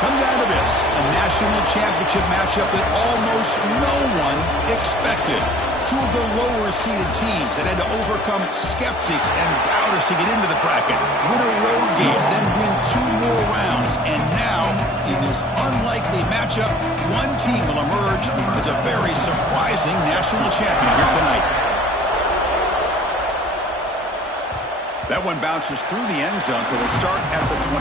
come down to this, a national championship matchup that almost no one expected. Two of the lower-seeded teams that had to overcome skeptics and doubters to get into the bracket, win a road game, then win 2 more rounds. And now, in this unlikely matchup, one team will emerge as a very surprising national champion here tonight. That one bounces through the end zone, so they'll start at the 25.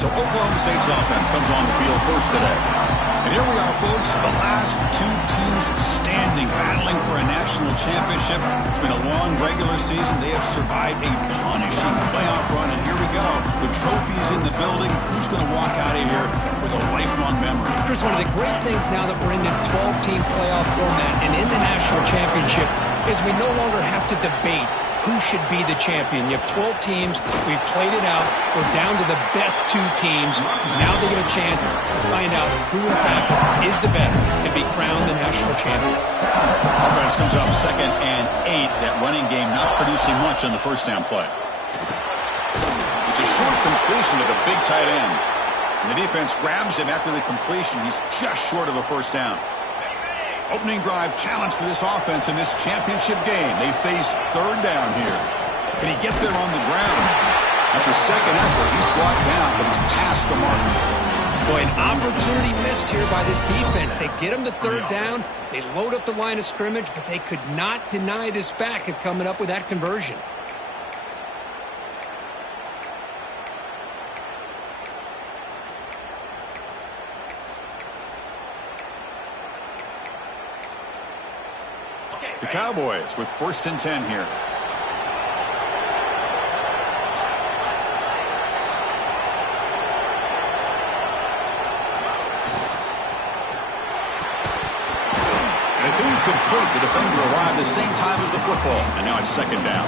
So Oklahoma State's offense comes on the field first today. And here we are, folks, the last 2 teams standing, battling for a national championship. It's been a long regular season. They have survived a punishing playoff run, and here we go. The trophy's in the building. Who's going to walk out of here with a lifelong memory? Chris, one of the great things now that we're in this 12-team playoff format and in the national championship is we no longer have to debate who should be the champion. You have 12 teams. We've played it out. We're down to the best 2 teams. Now they get a chance to find out who, in fact, is the best and be crowned the national champion. Offense comes up 2nd and 8. That running game not producing much on the first down play. It's a short completion to the big tight end. And the defense grabs him after the completion. He's just short of a first down. Opening drive challenge for this offense in this championship game. They face 3rd down here. Can he get there on the ground? After second effort, he's brought down, but he's past the mark. Boy, an opportunity missed here by this defense. They get him to 3rd down. They load up the line of scrimmage, but they could not deny this back of coming up with that conversion. The Cowboys with 1st and 10 here. And it's incomplete. The defender arrived the same time as the football. And now it's 2nd down.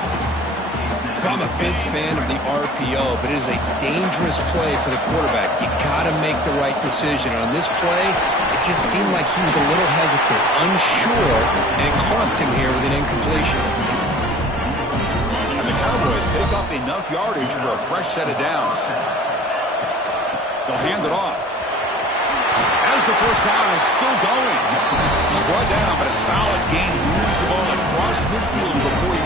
I'm a big fan of the RPO, but it is a dangerous play for the quarterback. You got to make the right decision. On this play, it just seemed like he was a little hesitant, unsure, and it cost him here with an incompletion. And the Cowboys pick up enough yardage for a fresh set of downs. They'll hand it off. As the first down is still going. He's brought down, but a solid gain moves the ball across midfield to the 41.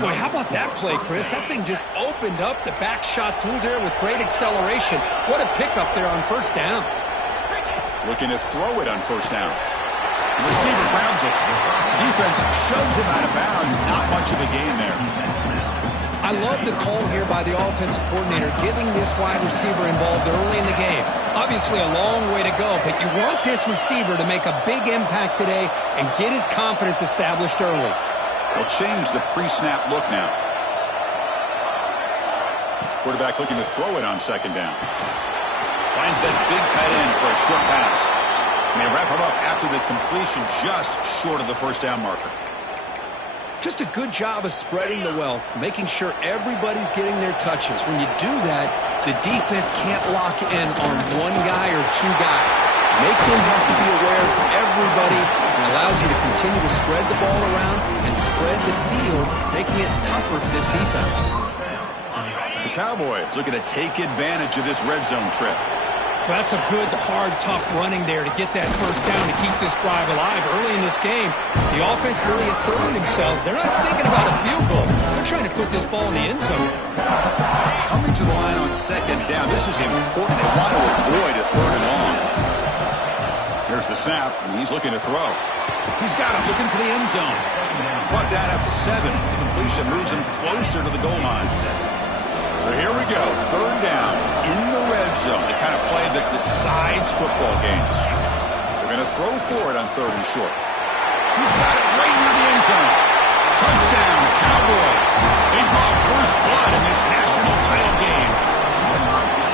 Boy, how about that play, Chris? That thing just opened up the back shot through there with great acceleration. What a pickup there on first down. Looking to throw it on first down. The receiver grabs it. Defense shoves him out of bounds. Not much of a gain there. I love the call here by the offensive coordinator, getting this wide receiver involved early in the game. Obviously a long way to go, but you want this receiver to make a big impact today and get his confidence established early. They'll change the pre-snap look now. Quarterback looking to throw it on 2nd down. Finds that big tight end for a short pass. And they wrap him up after the completion just short of the first down marker. Just a good job of spreading the wealth, making sure everybody's getting their touches. When you do that, the defense can't lock in on one guy or 2 guys. Make them have to be aware of everybody and allows you to continue to spread the ball around and spread the field, making it tougher for this defense. The Cowboys looking to take advantage of this red zone trip. Well, that's a good, hard, tough running there to get that first down to keep this drive alive. Early in this game, the offense really asserted themselves. They're not thinking about a field goal. They're trying to put this ball in the end zone. Coming to the line on 2nd down, this is important. They want to avoid a 3rd and long. Here's the snap, and he's looking to throw. He's got it, looking for the end zone. Brought down at the 7. The completion moves him closer to the goal line. So here we go, 3rd down in the red zone. The kind of play that decides football games. They're going to throw for it on 3rd and short. He's got it right near the end zone. Touchdown, Cowboys. They draw first blood in this national title game.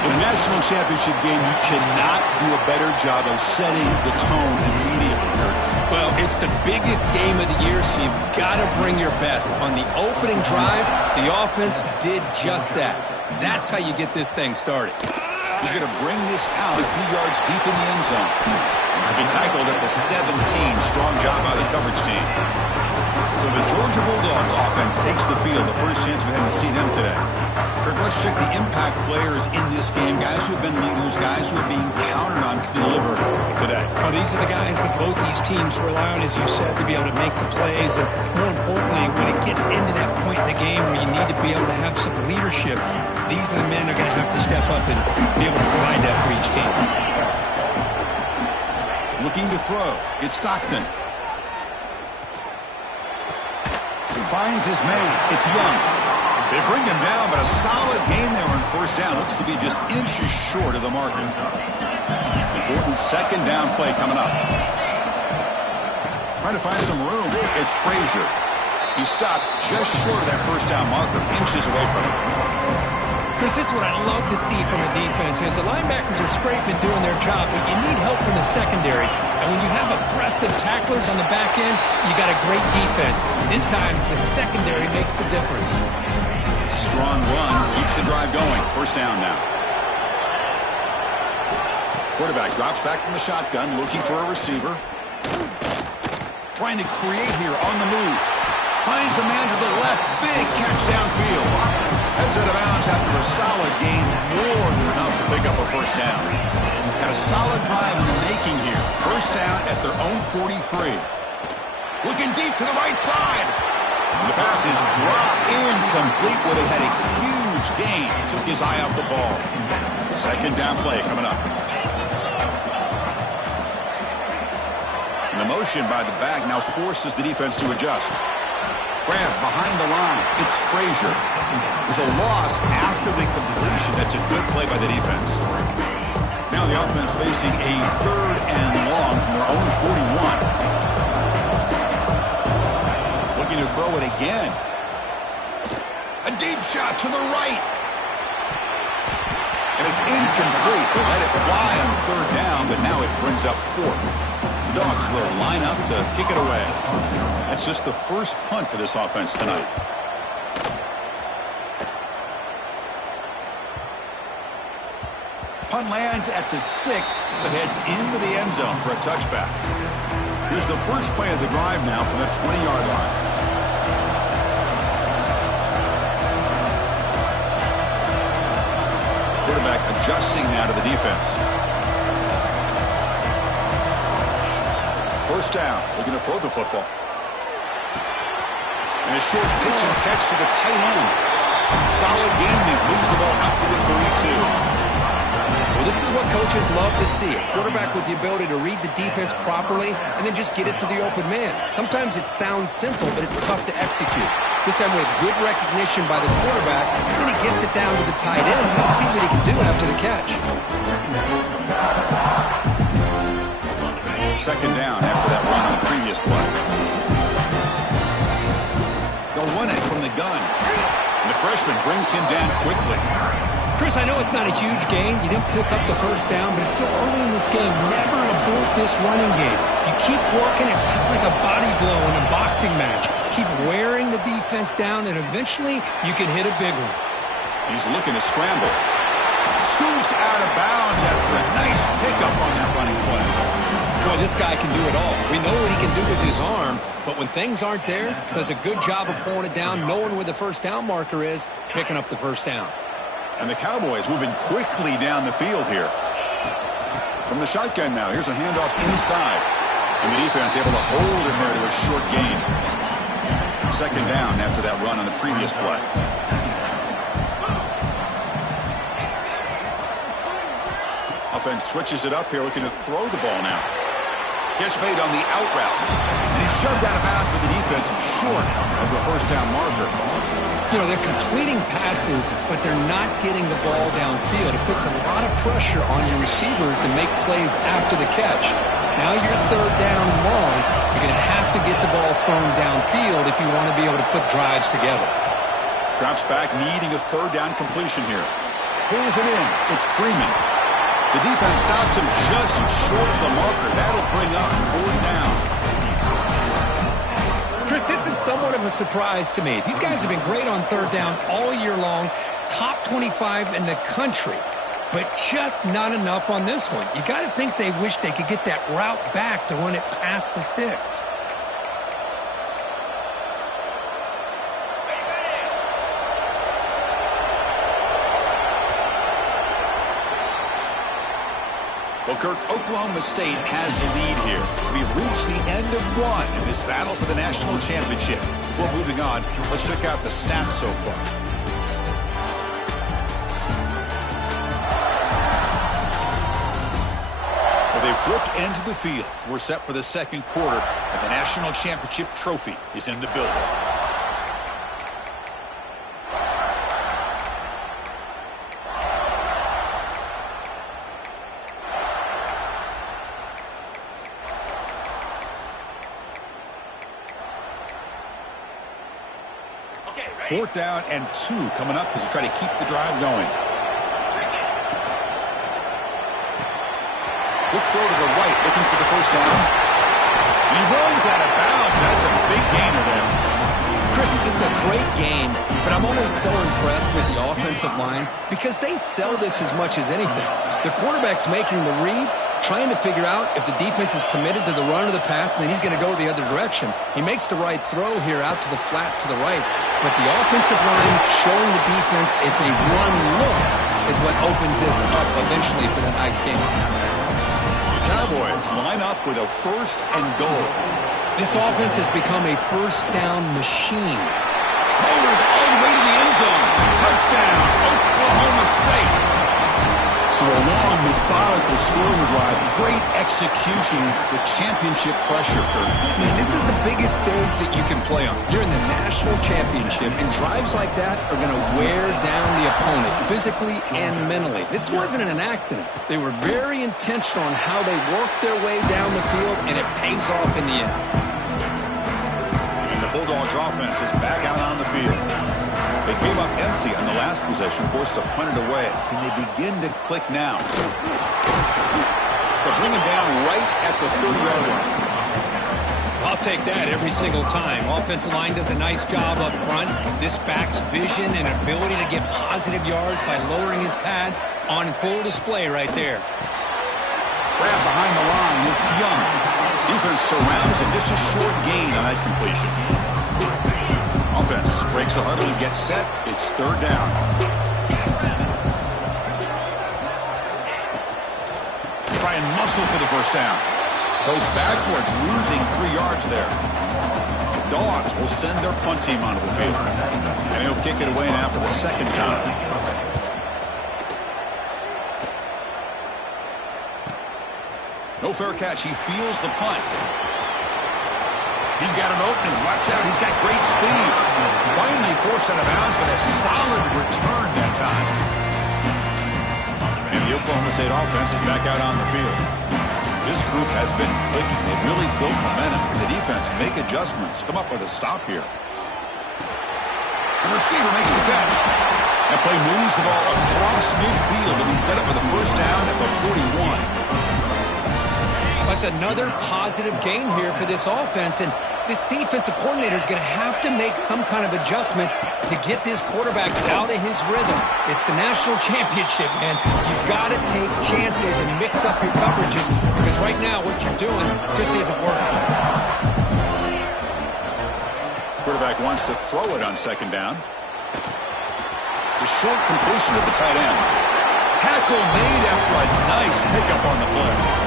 In a national championship game, you cannot do a better job of setting the tone immediately, Kurt. Well, it's the biggest game of the year, so you've got to bring your best. On the opening drive, the offense did just that. That's how you get this thing started. He's going to bring this out a few yards deep in the end zone. He tackled at the 17. Strong job by the coverage team. So the Georgia Bulldogs offense takes the field. The first chance we had to see them today. Kirk, let's check the impact players in this game. Guys who have been leaders, guys who are being counted on to deliver today. Oh, these are the guys that both these teams rely on, as you said, to be able to make the plays. And more importantly, when it gets into that point in the game where you need to be able to have some leadership, these are the men that are going to have to step up and be able to provide that for each team. Looking to throw. It's Stockton. Finds his man. It's Young. They bring him down, but a solid gain there on first down. Looks to be just inches short of the marker. Important second down play coming up. Trying to find some room. It's Frazier. He stopped just short of that first down marker, inches away from it. Chris, this is what I love to see from a defense is the linebackers are scraping doing their job, but you need help from the secondary. And when you have aggressive tacklers on the back end, you got a great defense. This time, the secondary makes the difference. It's a strong run. Keeps the drive going. First down now. Quarterback drops back from the shotgun, looking for a receiver. Trying to create here on the move. Finds a man to the left. Big catch downfield. Heads out of bounds after a solid gain. More than enough to pick up a first down. Got a solid drive in the making here. First down at their own 43. Looking deep to the right side. And the pass is dropped incomplete where they had a huge gain. Took his eye off the ball. Second down play coming up. And the motion by the back now forces the defense to adjust. Grab behind the line. It's Frazier. There's a loss after the completion. That's a good play by the defense. Now the offense facing a third and long from their own 41. Looking to throw it again. A deep shot to the right. And it's incomplete. They let it fly on third down, but now it brings up fourth. Dogs will line up to kick it away. That's just the first punt for this offense tonight. Punt lands at the 6, but heads into the end zone for a touchback. Here's the first play of the drive now from the 20-yard line. Quarterback adjusting now to the defense. First down, looking to throw the football. And a short pitch and catch to the tight end. Solid gain there, moves the ball out to the 32. Well, this is what coaches love to see. A quarterback with the ability to read the defense properly and then just get it to the open man. Sometimes it sounds simple, but it's tough to execute. This time with good recognition by the quarterback, and then he gets it down to the tight end. You can see what he can do after the catch. Second down after that run on the previous play. They'll run it from the gun. And the freshman brings him down quickly. Chris, I know it's not a huge gain. You didn't pick up the first down, but it's still early in this game. Never abort this running game. You keep working. It's kind of like a body blow in a boxing match. Keep wearing the defense down, and eventually you can hit a big one. He's looking to scramble. Scoots out of bounds after a nice pickup on that running play. Boy, this guy can do it all. We know what he can do with his arm, but when things aren't there, does a good job of pulling it down, knowing where the first down marker is, picking up the first down. And the Cowboys moving quickly down the field here. From the shotgun now, here's a handoff inside. And the defense able to hold him there to a short gain. Second down after that run on the previous play. Offense switches it up here, looking to throw the ball now. Catch made on the out route. And he's shoved out of bounds with the defense short of the first down marker. You know, they're completing passes, but they're not getting the ball downfield. It puts a lot of pressure on your receivers to make plays after the catch. Now you're third down and long. You're going to have to get the ball thrown downfield if you want to be able to put drives together. Drops back, needing a third down completion here. Pulls it in. It's Freeman. The defense stops him just short of the marker. That'll bring up fourth down. Chris, this is somewhat of a surprise to me. These guys have been great on third down all year long. Top 25 in the country. But just not enough on this one. You got to think they wish they could get that route back to run it past the sticks. Well, Kirk, Oklahoma State has the lead here. We've reached the end of one in this battle for the national championship. Before moving on, let's check out the stats so far. Well, they flipped into the field. We're set for the second quarter, and the national championship trophy is in the building. Fourth down and 2 coming up as they try to keep the drive going. Let's throw to the right, looking for the first down. And he runs out of bounds. That's a big gainer there. Chris, this is a great game, but I'm always so impressed with the offensive line because they sell this as much as anything. The quarterback's making the read, trying to figure out if the defense is committed to the run or the pass, and then he's going to go the other direction. He makes the right throw here out to the flat to the right, but the offensive line showing the defense it's a run look is what opens this up eventually for the nice game. The Cowboys line up with a first and goal. This offense has become a first down machine. Motors all the way to the end zone. Touchdown, Oklahoma State. So a long, methodical scoring drive. Great execution with championship pressure, Kurt. Man, this is the biggest stage that you can play on. You're in the national championship, and drives like that are going to wear down the opponent physically and mentally. This wasn't an accident. They were very intentional on how they worked their way down the field, and it pays off in the end. And the Bulldogs offense is back out on the field. They came up empty on the last possession, forced to punt it away. And they begin to click now. They'll bring him down right at the 30-yard line. I'll take that every single time. Offensive line does a nice job up front. This back's vision and ability to get positive yards by lowering his pads on full display right there. Grab behind the line. It's Young. Defense surrounds him. Just a short gain on that completion. Offense breaks the huddle and gets set. It's third down. Try and muscle for the first down. Goes backwards, losing 3 yards there. The Dogs will send their punt team onto the field. And he'll kick it away now for the second time. No fair catch. He feels the punt. He's got an opening. Watch out. He's got great speed. Finally forced out of bounds, but a solid return that time. And the Oklahoma State offense is back out on the field. This group has been clicking. They've really built momentum. And the defense make adjustments. Come up with a stop here. The receiver makes the catch. That play moves the ball across midfield, and he's set up for the first down at the 41. That's another positive gain here for this offense, and this defensive coordinator is going to have to make some kind of adjustments to get this quarterback out of his rhythm. It's the national championship, man. You've got to take chances and mix up your coverages because right now what you're doing just isn't working. Quarterback wants to throw it on second down. The short completion of the tight end. Tackle made after a nice pickup on the play.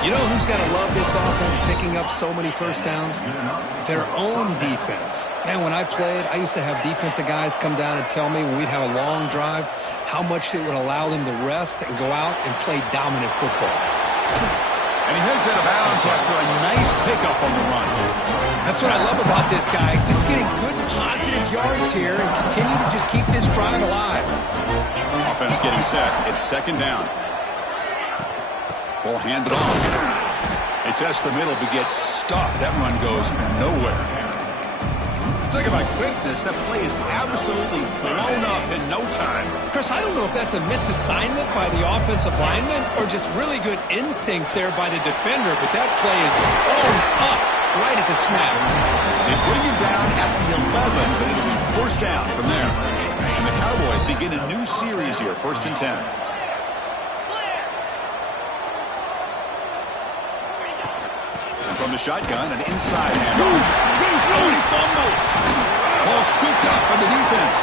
You know who's got to love this offense picking up so many first downs? Their own defense. And when I played, I used to have defensive guys come down and tell me when we'd have a long drive how much it would allow them to rest and go out and play dominant football. And he heads out of bounds after a nice pickup on the run. That's what I love about this guy. Just getting good positive yards here and continue to just keep this drive alive. Offense getting set. It's second down. Ball handed off. They test the middle, but gets stuffed. That run goes nowhere. Talk about quickness. That play is absolutely blown up in no time. Chris, I don't know if that's a misassignment by the offensive lineman or just really good instincts there by the defender, but that play is blown up right at the snap. They bring him down at the 11, but it'll be first down from there. And the Cowboys begin a new series here, 1st and 10. From the shotgun, an inside handoff. Oh, he fumbles. Ball scooped up by the defense.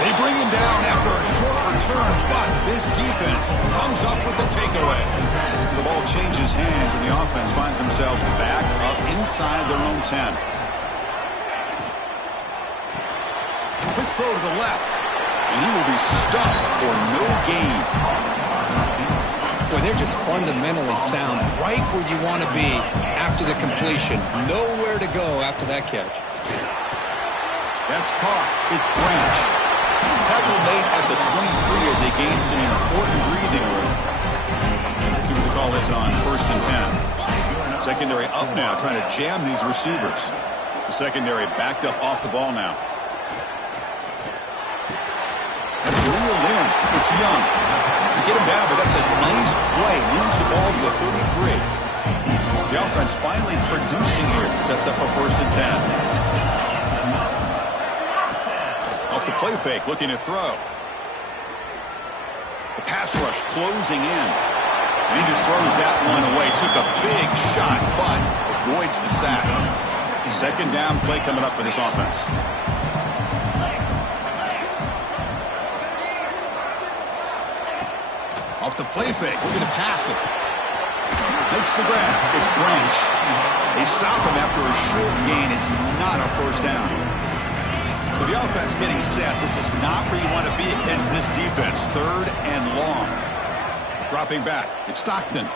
They bring him down after a short return, but this defense comes up with the takeaway. So the ball changes hands, and the offense finds themselves back up inside their own 10. Quick throw to the left, and he will be stuffed for no gain. Boy, they're just fundamentally sound, right where you want to be after the completion. Nowhere to go after that catch. That's caught. It's Branch. Tackle made at the 23 as they gain some important breathing room. See what the call is on 1st and 10. Secondary up now, trying to jam these receivers. The secondary backed up off the ball now. That's reeled in. It's Young. You get him down, but that's a nice play. Moves the ball to the 33. The offense finally producing here. Sets up a 1st and 10. Off the play fake, looking to throw. The pass rush closing in. And he just throws that one away. Took a big shot, but avoids the sack. Second down play coming up for this offense. Off the play fake, looking to pass it. Makes the grab. It's Branch. They stop him after a short gain. It's not a 1st down. So the offense getting set. This is not where you want to be against this defense. 3rd and long. Dropping back. It's Stockton.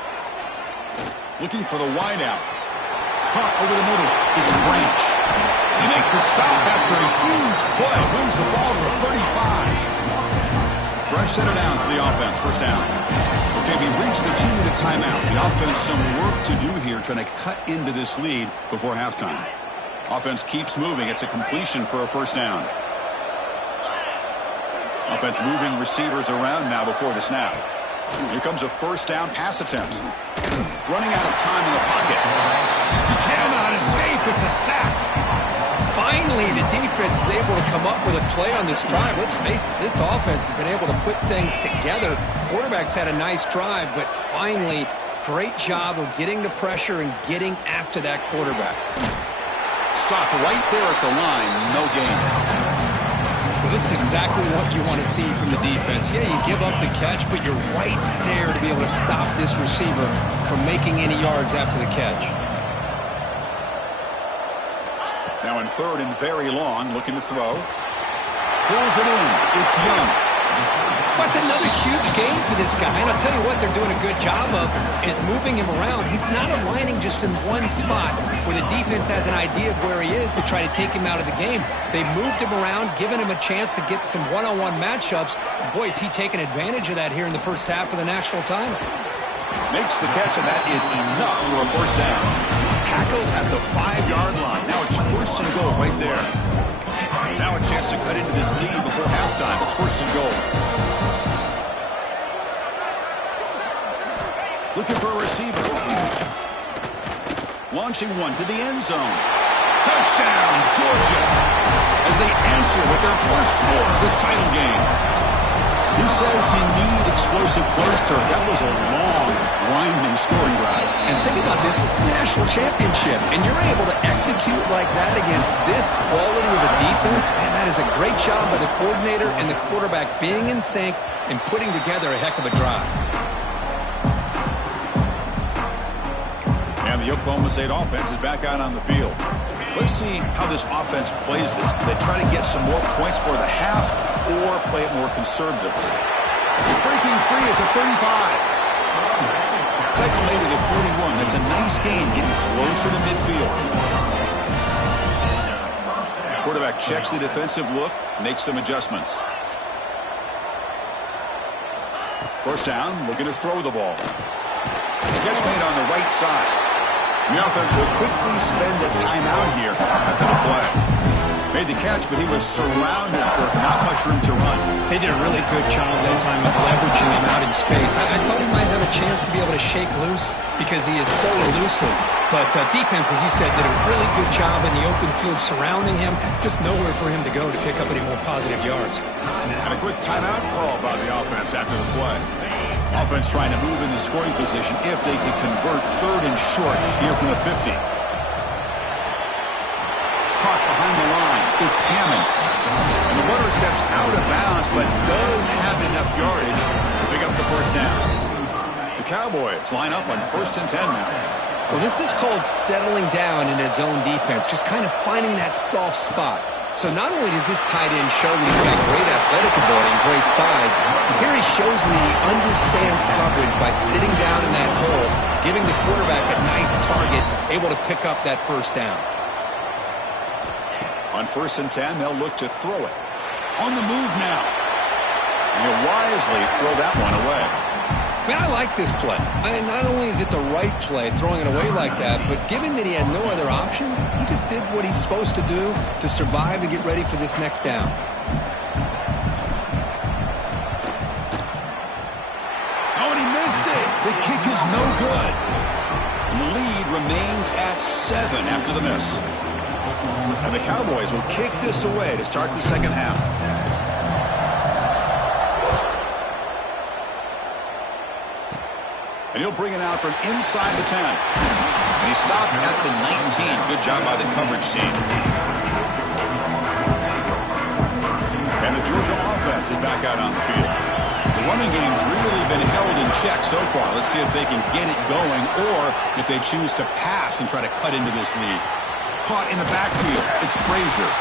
Looking for the wideout. Caught over the middle. It's Branch. They make the stop after a huge play. Moves the ball to the 35. Fresh set of downs for the offense. 1st down. Okay, we reached the 2-minute timeout. The offense some work to do here, trying to cut into this lead before halftime. Offense keeps moving. It's a completion for a 1st down. Offense moving receivers around now before the snap. Here comes a 1st down pass attempt. Running out of time in the pocket. He cannot escape. It's a sack. Finally, the defense is able to come up with a play on this drive. Let's face it, this offense has been able to put things together. Quarterback's had a nice drive, but finally, great job of getting the pressure and getting after that quarterback. Stop right there at the line. No gain. Well, this is exactly what you want to see from the defense. Yeah, you give up the catch, but you're right there to be able to stop this receiver from making any yards after the catch. Now in 3rd and very long, looking to throw. Pulls it in. It's Young. That's another huge game for this guy. And I'll tell you what they're doing a good job of is moving him around. He's not aligning just in one spot where the defense has an idea of where he is to try to take him out of the game. They moved him around, given him a chance to get some one-on-one matchups. Boy, is he taking advantage of that here in the 1st half of the national title. Makes the catch, and that is enough for a 1st down. Tackle at the 5-yard line. Now it's 1st and goal right there. Now a chance to cut into this lead before halftime. It's 1st and goal. Looking for a receiver. Launching one to the end zone. Touchdown, Georgia. As they answer with their 1st score of this title game. Who says you need explosive plays, Kirk? That was a long, grinding scoring drive. And think about this. This is a national championship, and you're able to execute like that against this quality of a defense. Man, that is a great job by the coordinator and the quarterback being in sync and putting together a heck of a drive. And the Oklahoma State offense is back out on the field. Let's see how this offense plays this. Do they try to get some more points for the half or play it more conservatively? Breaking free at the 35. Tackle made at the 41. That's a nice gain, getting closer to midfield. Quarterback checks the defensive look, makes some adjustments. 1st down, looking to throw the ball. Catch made on the right side. The offense will quickly spend a timeout here after the play. Made the catch, but he was surrounded for not much room to run. They did a really good job that time of leveraging him out in space. I thought he might have a chance to be able to shake loose because he is so elusive. But defense, as you said, did a really good job in the open field surrounding him. Just nowhere for him to go to pick up any more positive yards. And a quick timeout call by the offense after the play. Offense trying to move in the scoring position if they can convert 3rd and short here from the 50. Caught behind the line. It's Hammond. And the runner steps out of bounds, but does have enough yardage to pick up the first down. The Cowboys line up on 1st and 10 now. Well, this is called settling down in his own defense, just kind of finding that soft spot. So not only does this tight end show that he's got great athletic ability and great size, here he shows that he understands coverage by sitting down in that hole, giving the quarterback a nice target, able to pick up that first down. On 1st and 10, they'll look to throw it. On the move now. And he'll wisely throw that one away. Man, I like this play. Not only is it the right play, throwing it away like that, but given that he had no other option, he just did what he's supposed to do to survive and get ready for this next down. Oh, and he missed it. The kick is no good. And the lead remains at 7 after the miss. And the Cowboys will kick this away to start the second half. And he'll bring it out from inside the 10. And he stopped at the 19. Good job by the coverage team. And the Georgia offense is back out on the field. The running game's really been held in check so far. Let's see if they can get it going or if they choose to pass and try to cut into this lead. Caught in the backfield. It's Frazier.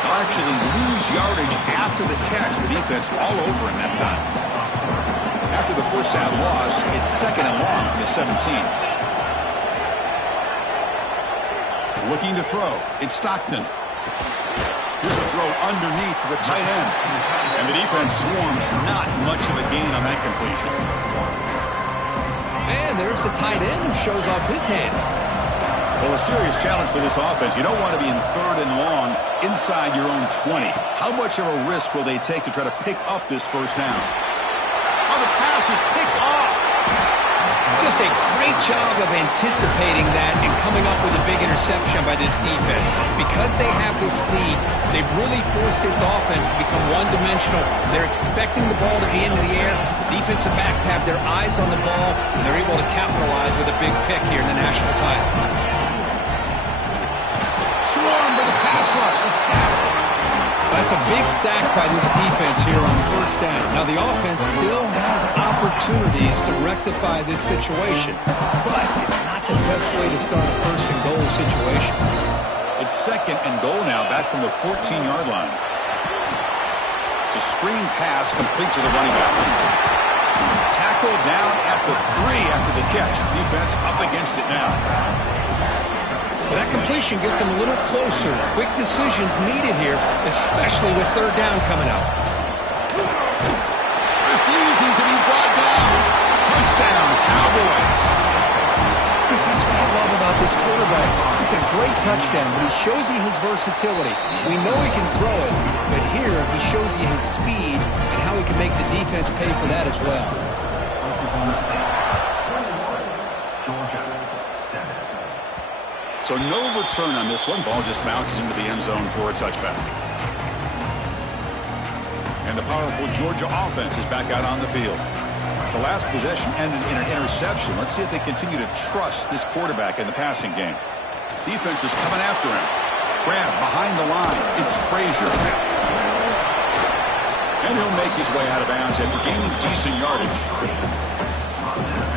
They'll actually lose yardage after the catch. The defense all over him that time. After the first half loss, it's 2nd and long from the 17. Looking to throw. It's Stockton. Here's a throw underneath to the tight end. And the defense swarms. Not much of a gain on that completion. And there's the tight end who shows off his hands. Well, a serious challenge for this offense. You don't want to be in 3rd and long inside your own 20. How much of a risk will they take to try to pick up this first down? Oh, the pass is picked off. Just a great job of anticipating that and coming up with a big interception by this defense. Because they have this lead, they've really forced this offense to become one-dimensional. They're expecting the ball to be into the air. The defensive backs have their eyes on the ball, and they're able to capitalize with a big pick here in the national title. Swarm for the pass rush. A sack. That's a big sack by this defense here on 1st down. Now, the offense still has opportunities to rectify this situation, but it's not the best way to start a 1st and goal situation. It's 2nd and goal now, back from the 14-yard line. It's a screen pass complete to the running back. Tackled down at the 3 after the catch. Defense up against it now. That completion gets him a little closer. Quick decisions needed here, especially with 3rd down coming up. Refusing to be brought down. Touchdown, Cowboys. Chris, that's what I love about this quarterback. It's a great touchdown, but he shows you his versatility. We know he can throw it, but here he shows you his speed and how he can make the defense pay for that as well. So no return on this one. Ball just bounces into the end zone for a touchback. And the powerful Georgia offense is back out on the field. The last possession ended in an interception. Let's see if they continue to trust this quarterback in the passing game. Defense is coming after him. Grab behind the line. It's Frazier. And he'll make his way out of bounds after gaining decent yardage.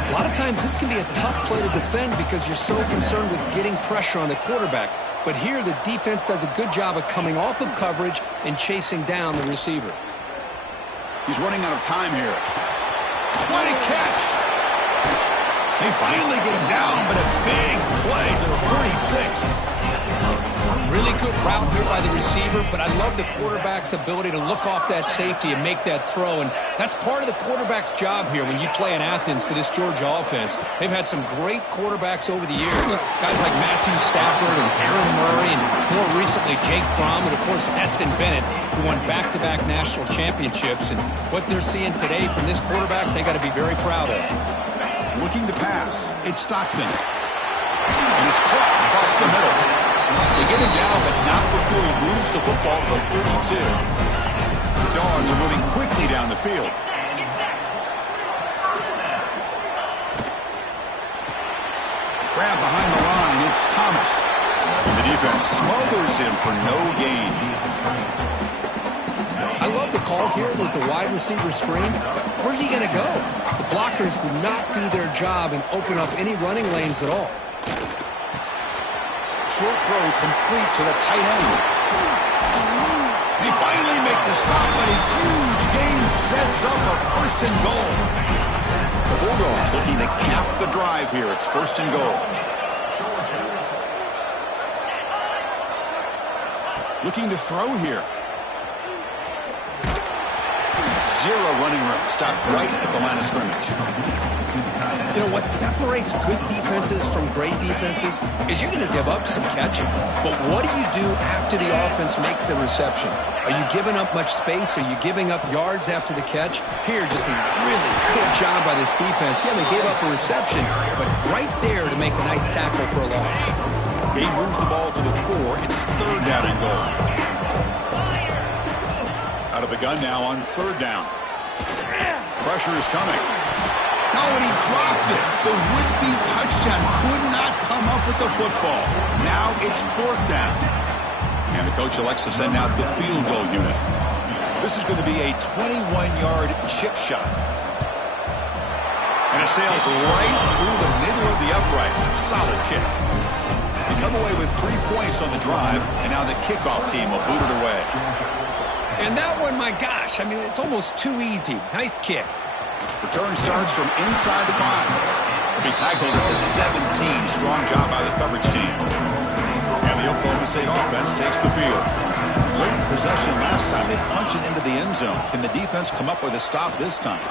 A lot of times this can be a tough play to defend because you're so concerned with getting pressure on the quarterback. But here the defense does a good job of coming off of coverage and chasing down the receiver. He's running out of time here. What a catch! They finally get him down, but a big play to the 46. Really good route here by the receiver, but I love the quarterback's ability to look off that safety and make that throw, and that's part of the quarterback's job here when you play in Athens for this Georgia offense. They've had some great quarterbacks over the years, guys like Matthew Stafford and Aaron Murray, and more recently Jake Fromm, and of course Stetson Bennett, who won back-to-back national championships, and what they're seeing today from this quarterback, they got to be very proud of. Looking to pass, it's Stockton, and it's caught across the middle. They get him down, but not before he moves the football to the 32. The Dogs are moving quickly down the field. Grab behind the line, it's Thomas. And the defense smothers him for no gain. call here with the wide receiver screen. Where's he going to go? The blockers do not do their job and open up any running lanes at all. Short throw complete to the tight end. They finally make the stop, but a huge gain sets up a first and goal. The Bulldogs looking to cap the drive here. It's first and goal. Looking to throw here. Zero running room. Stop right at the line of scrimmage. You know, what separates good defenses from great defenses is you're going to give up some catches. But what do you do after the offense makes the reception? Are you giving up much space? Are you giving up yards after the catch? Here, just a really good job by this defense. Yeah, they gave up a reception, but right there to make a nice tackle for a loss. He moves the ball to the 4. It's third down and goal. Out of the gun now on third down. Pressure is coming. Oh, and he dropped it. The would-be touchdown could not come up with the football. Now it's fourth down. And the coach elects to send out the field goal unit. This is going to be a 21-yard chip shot. And it sails right through the middle of the uprights. Solid kick. They come away with 3 points on the drive, and now the kickoff team will boot it away. And that one, my gosh, I mean, it's almost too easy. Nice kick. Return starts from inside the 5. He'll be tackled at the 17. Strong job by the coverage team. And the Oklahoma State offense takes the field. Great possession last time. They punch it into the end zone. Can the defense come up with a stop this time?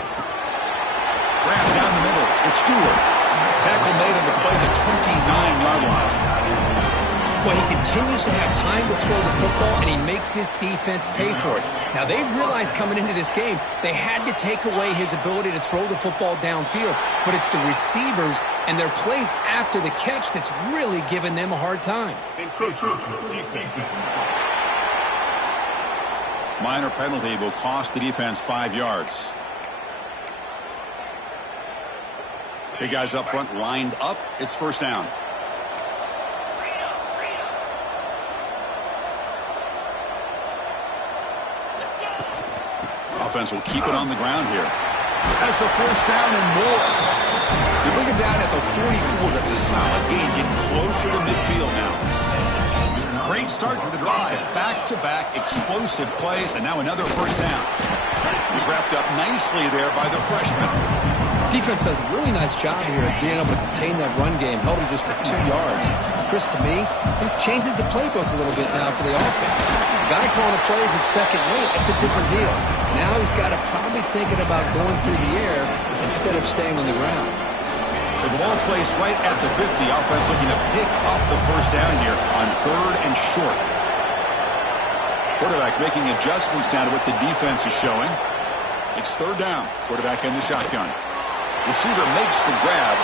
Grab down the middle. It's Stewart. Tackle made on the play the 29-yard line. Well, he continues to have time to throw the football, and he makes his defense pay for it. Now, they realized coming into this game they had to take away his ability to throw the football downfield, but it's the receivers and their plays after the catch that's really giving them a hard time. Minor penalty will cost the defense 5 yards. Big guys up front lined up. It's first down. Offense will keep it on the ground here. Has the first down and more. They bring it down at the 44. That's a solid gain, getting closer to midfield now. Great start to the drive. Back-to-back explosive plays, and now another first down. He's wrapped up nicely there by the freshman. Defense does a really nice job here of being able to contain that run game. Held him just for 2 yards. Chris, to me, this changes the playbook a little bit now for the offense. The guy calling the plays at second and 8, that's a different deal. Now he's got to probably thinking about going through the air instead of staying on the ground. So the ball placed right at the 50. Offense looking to pick up the first down here on third and short. Quarterback making adjustments down to what the defense is showing. It's third down. Quarterback in the shotgun. Receiver makes the grab.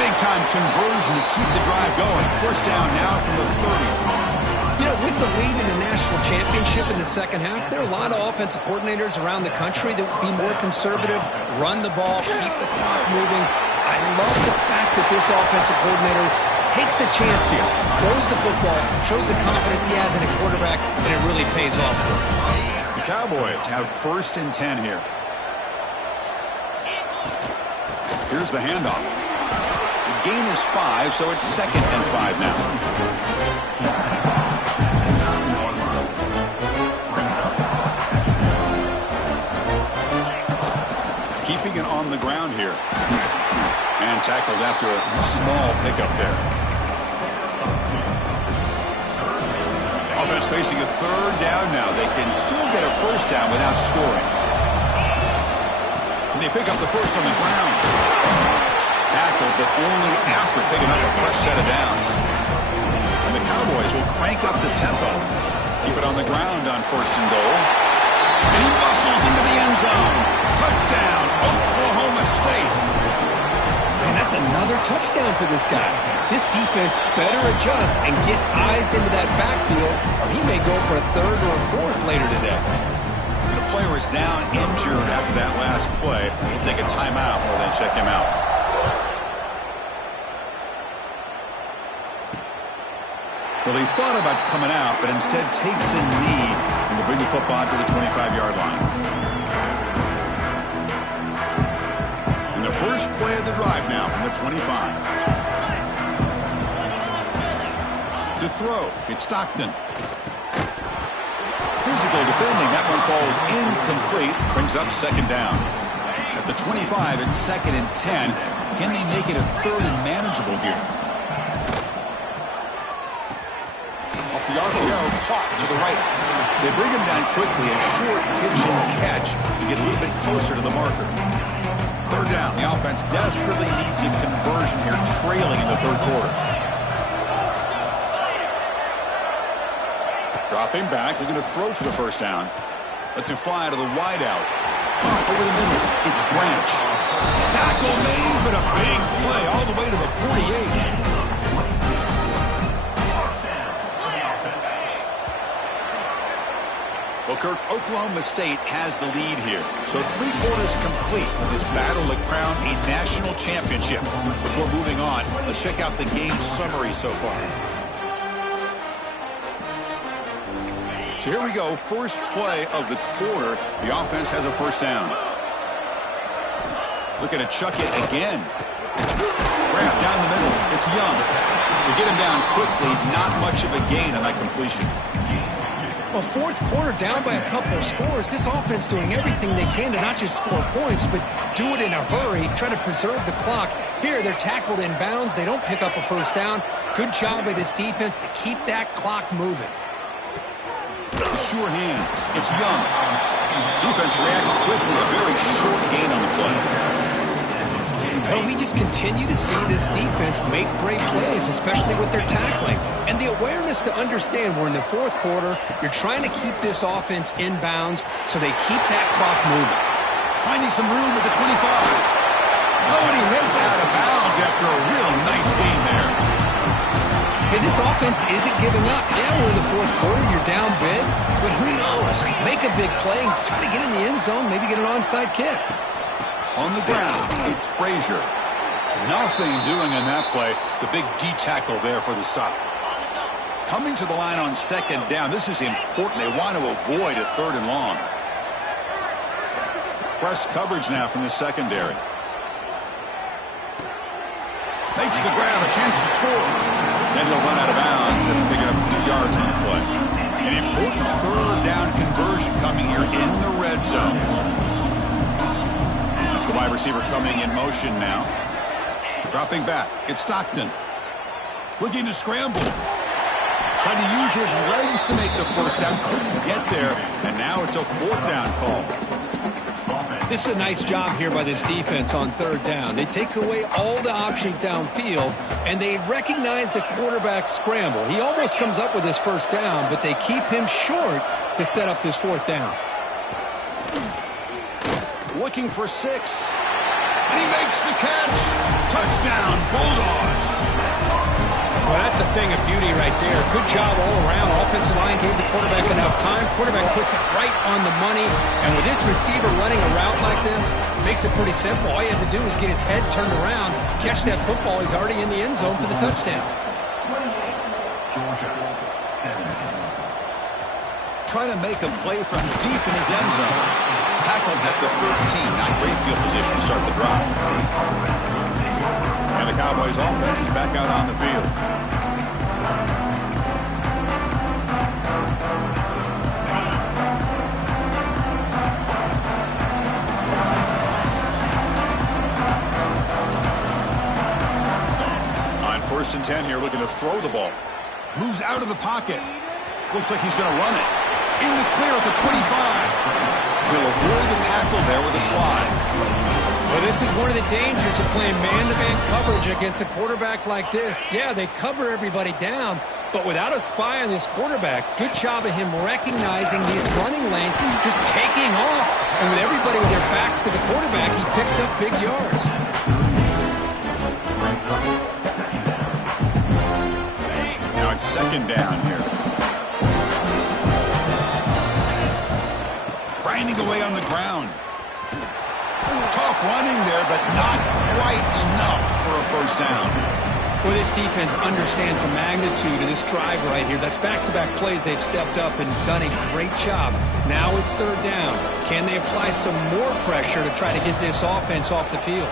Big-time conversion to keep the drive going. First down now from the 30. You know, with the lead in the national championship in the second half, there are a lot of offensive coordinators around the country that would be more conservative, run the ball, keep the clock moving. I love the fact that this offensive coordinator takes a chance here, throws the football, shows the confidence he has in a quarterback, and it really pays off for him. The Cowboys have first and 10 here. Here's the handoff. The gain is 5, so it's second and 5 now. Keeping it on the ground here. And tackled after a small pickup there. Offense facing a third down now. They can still get a first down without scoring. Can they pick up the first on the ground? Tackled, but only after picking up a fresh set of downs. And the Cowboys will crank up the tempo. Keep it on the ground on first and goal. And he muscles into the end zone. Touchdown, Oklahoma State. Man, that's another touchdown for this guy. This defense better adjust and get eyes into that backfield, or he may go for a third or a fourth later today. The player is down injured after that last play. We'll take a timeout or then check him out. Well, he thought about coming out, but instead takes a knee and will bring the football to the 25-yard line. And the first play of the drive now from the 25. To throw, it's Stockton. Physical defending, that one falls incomplete, brings up second down. At the 25, it's 2nd and 10. Can they make it a 3rd and manageable here? Off the RPO, caught to the right. They bring him down quickly, a short pitch and catch to get a little bit closer to the marker. 3rd down, the offense desperately needs a conversion here, trailing in the 3rd quarter. Dropping back, looking to throw for the 1st down. Lets him fly to the wideout. Caught over the middle. It's Branch. Tackle made, but a big play all the way to the 48. Well, Kirk, Oklahoma State has the lead here. So 3 quarters complete with this battle to crown a national championship. Before moving on, let's check out the game summary so far. So here we go, first play of the quarter. The offense has a 1st down. Looking to chuck it again. Grab down the middle. It's Young. To get him down quickly, not much of a gain on that completion. Well, 4th quarter down by a couple of scores. This offense doing everything they can to not just score points, but do it in a hurry, try to preserve the clock. Here, they're tackled in bounds. They don't pick up a 1st down. Good job by this defense to keep that clock moving. Sure hands. It's Young. Defense reacts quickly. A very short gain on the play. Well, we just continue to see this defense make great plays, especially with their tackling. And the awareness to understand we're in the 4th quarter. You're trying to keep this offense in bounds so they keep that clock moving. Finding some room at the 25. Oh, and he heads out of bounds after a real nice gain there. Hey, this offense isn't giving up. Yeah, we're in the 4th quarter. You're down big. But who knows? Make a big play. Try to get in the end zone. Maybe get an onside kick. On the ground, it's Frazier. Nothing doing in that play. The big D tackle there for the stop. Coming to the line on 2nd down. This is important. They want to avoid a 3rd and long. Press coverage now from the secondary. Makes the grab, a chance to score. Then he'll run out of bounds and pick it up a few yards on the play. An important 3rd down conversion coming here in the red zone. That's the wide receiver coming in motion now. Dropping back, it's Stockton. Looking to scramble. Trying to use his legs to make the 1st down. Couldn't get there, and now it's a 4th down call. This is a nice job here by this defense on 3rd down. They take away all the options downfield, and they recognize the quarterback scramble. He almost comes up with his 1st down, but they keep him short to set up this 4th down. Looking for 6. And he makes the catch. Touchdown, Bulldogs. Well, that's a thing of beauty right there. Good job all around. Offensive line gave the quarterback enough time. Quarterback puts it right on the money. And with this receiver running a route like this, it makes it pretty simple. All you have to do is get his head turned around, catch that football. He's already in the end zone for the touchdown. Try to make a play from deep in his end zone. Tackled at the 13. Not great field position to start the drive. And the Cowboys offense is back out on the field. On 1st and 10 here, looking to throw the ball. Moves out of the pocket. Looks like he's going to run it. In the clear at the 25. He'll avoid the tackle there with a slide. Well, this is one of the dangers of playing man-to-man coverage against a quarterback like this. Yeah, they cover everybody down, but without a spy on this quarterback, good job of him recognizing this running lane, just taking off. And with everybody with their backs to the quarterback, he picks up big yards. Now it's 2nd down here. Grinding away on the ground. Tough running there, but not quite enough for a 1st down. Well, this defense understands the magnitude of this drive right here. That's back-to-back plays. They've stepped up and done a great job. Now it's third down. Can they apply some more pressure to try to get this offense off the field?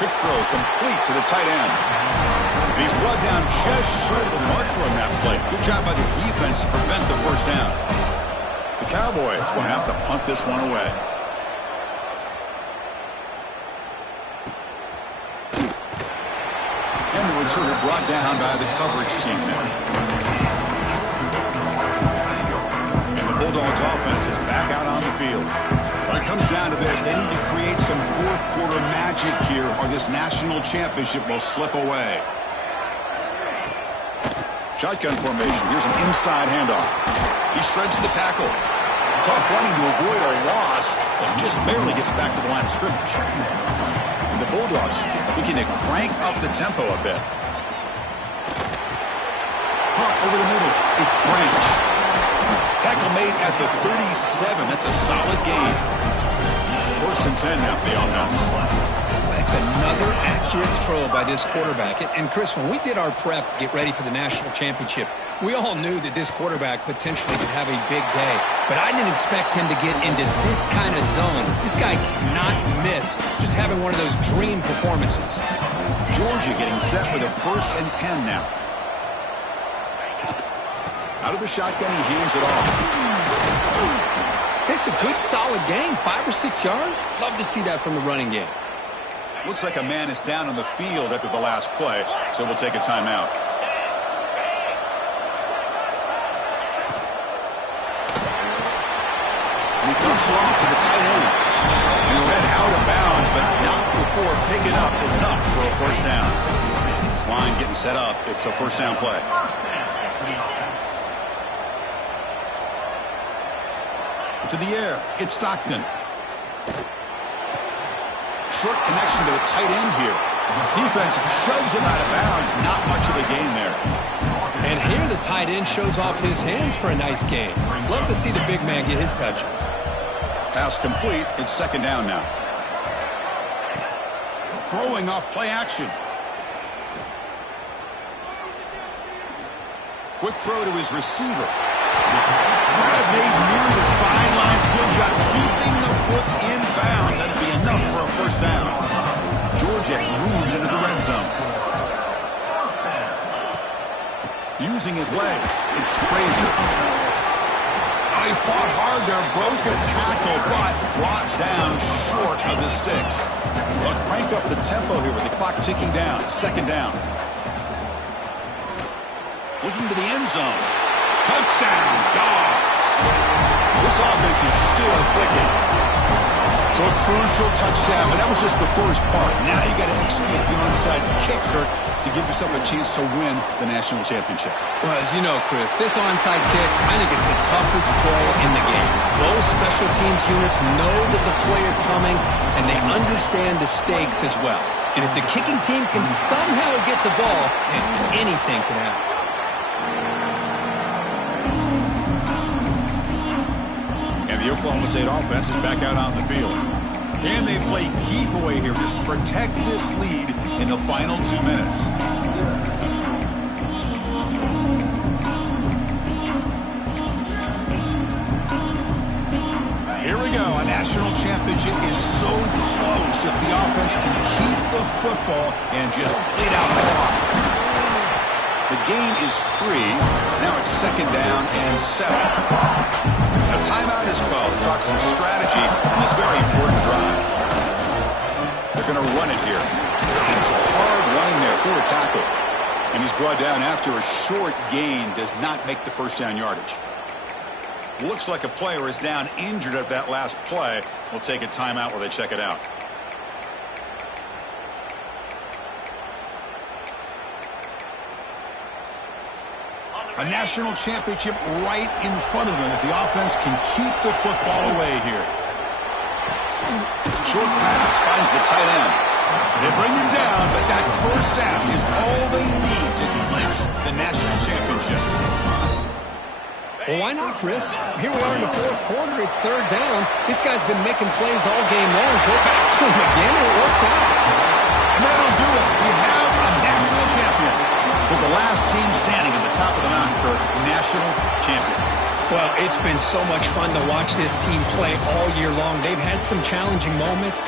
Quick throw complete to the tight end. And he's brought down just short of the marker on that play. Good job by the defense to prevent the first down. The Cowboys will have to punt this one away. And the returner brought down by the coverage team there. And the Bulldogs offense is back out on the field. When it comes down to this, they need to create some fourth quarter magic here or this national championship will slip away. Shotgun formation. Here's an inside handoff. He shreds the tackle. Tough running to avoid a loss, but just barely gets back to the line of scrimmage. And the Bulldogs looking to crank up the tempo a bit. Caught over the middle. It's Branch. Tackle made at the 37. That's a solid gain. 1st and 10 now for the offense. That's another accurate throw by this quarterback. And Chris, when we did our prep to get ready for the national championship, we all knew that this quarterback potentially could have a big day. But I didn't expect him to get into this kind of zone. This guy cannot miss just having one of those dream performances. Georgia getting set with a 1st and 10 now. Out of the shotgun, he hands it off. This is a good, solid game. 5 or 6 yards. Love to see that from the running game. Looks like a man is down on the field after the last play, so we'll take a timeout. And he dumps it off to the tight end. And he'll head out of bounds, but not before picking up enough for a 1st down. This line getting set up. It's a 1st down play. To the air. It's Stockton. Short connection to the tight end here. Defense shoves him out of bounds. Not much of a gain there. And here the tight end shows off his hands for a nice gain. Love to see the big man get his touches. Pass complete. It's 2nd down now. Throwing off play action. Quick throw to his receiver. Grab made near the sidelines. Good job keeping the foot in bounds. That'll be enough for a 1st down. Georgia has moved into the red zone. Using his legs, it's Frazier. He fought hard there, broke a tackle, but brought down short of the sticks. They'll crank up the tempo here with the clock ticking down. 2nd down. Looking to the end zone. Touchdown, Dogs. This offense is still clicking. So a crucial touchdown, but that was just the first part. Now you got to execute the onside kick, Kirk, to give yourself a chance to win the national championship. Well, as you know, Chris, this onside kick, I think it's the toughest play in the game. Both special teams units know that the play is coming, and they understand the stakes as well. And if the kicking team can somehow get the ball, anything can happen. The Oklahoma State offense is back out on the field. Can they play keep away here just to protect this lead in the final 2 minutes? Here we go. A national championship is so close if the offense can keep the football and just bleed out the clock. The gain is 3. Now it's 2nd down and 7. A timeout is called. Talk some strategy in this very important drive. They're going to run it here. It's hard running there through a tackle. And he's brought down after a short gain. Does not make the 1st down yardage. Looks like a player is down injured at that last play. We'll take a timeout while they check it out. A national championship right in front of them if the offense can keep the football away here. Short pass finds the tight end. They bring him down, but that 1st down is all they need to clinch the national championship. Well, why not, Chris? Here we are in the 4th quarter. It's 3rd down. This guy's been making plays all game long. Go back to him again, and it works out. And that'll do it. We have a national the last team standing at the top of the mountain for national champions. Well, it's been so much fun to watch this team play all year long. They've had some challenging moments,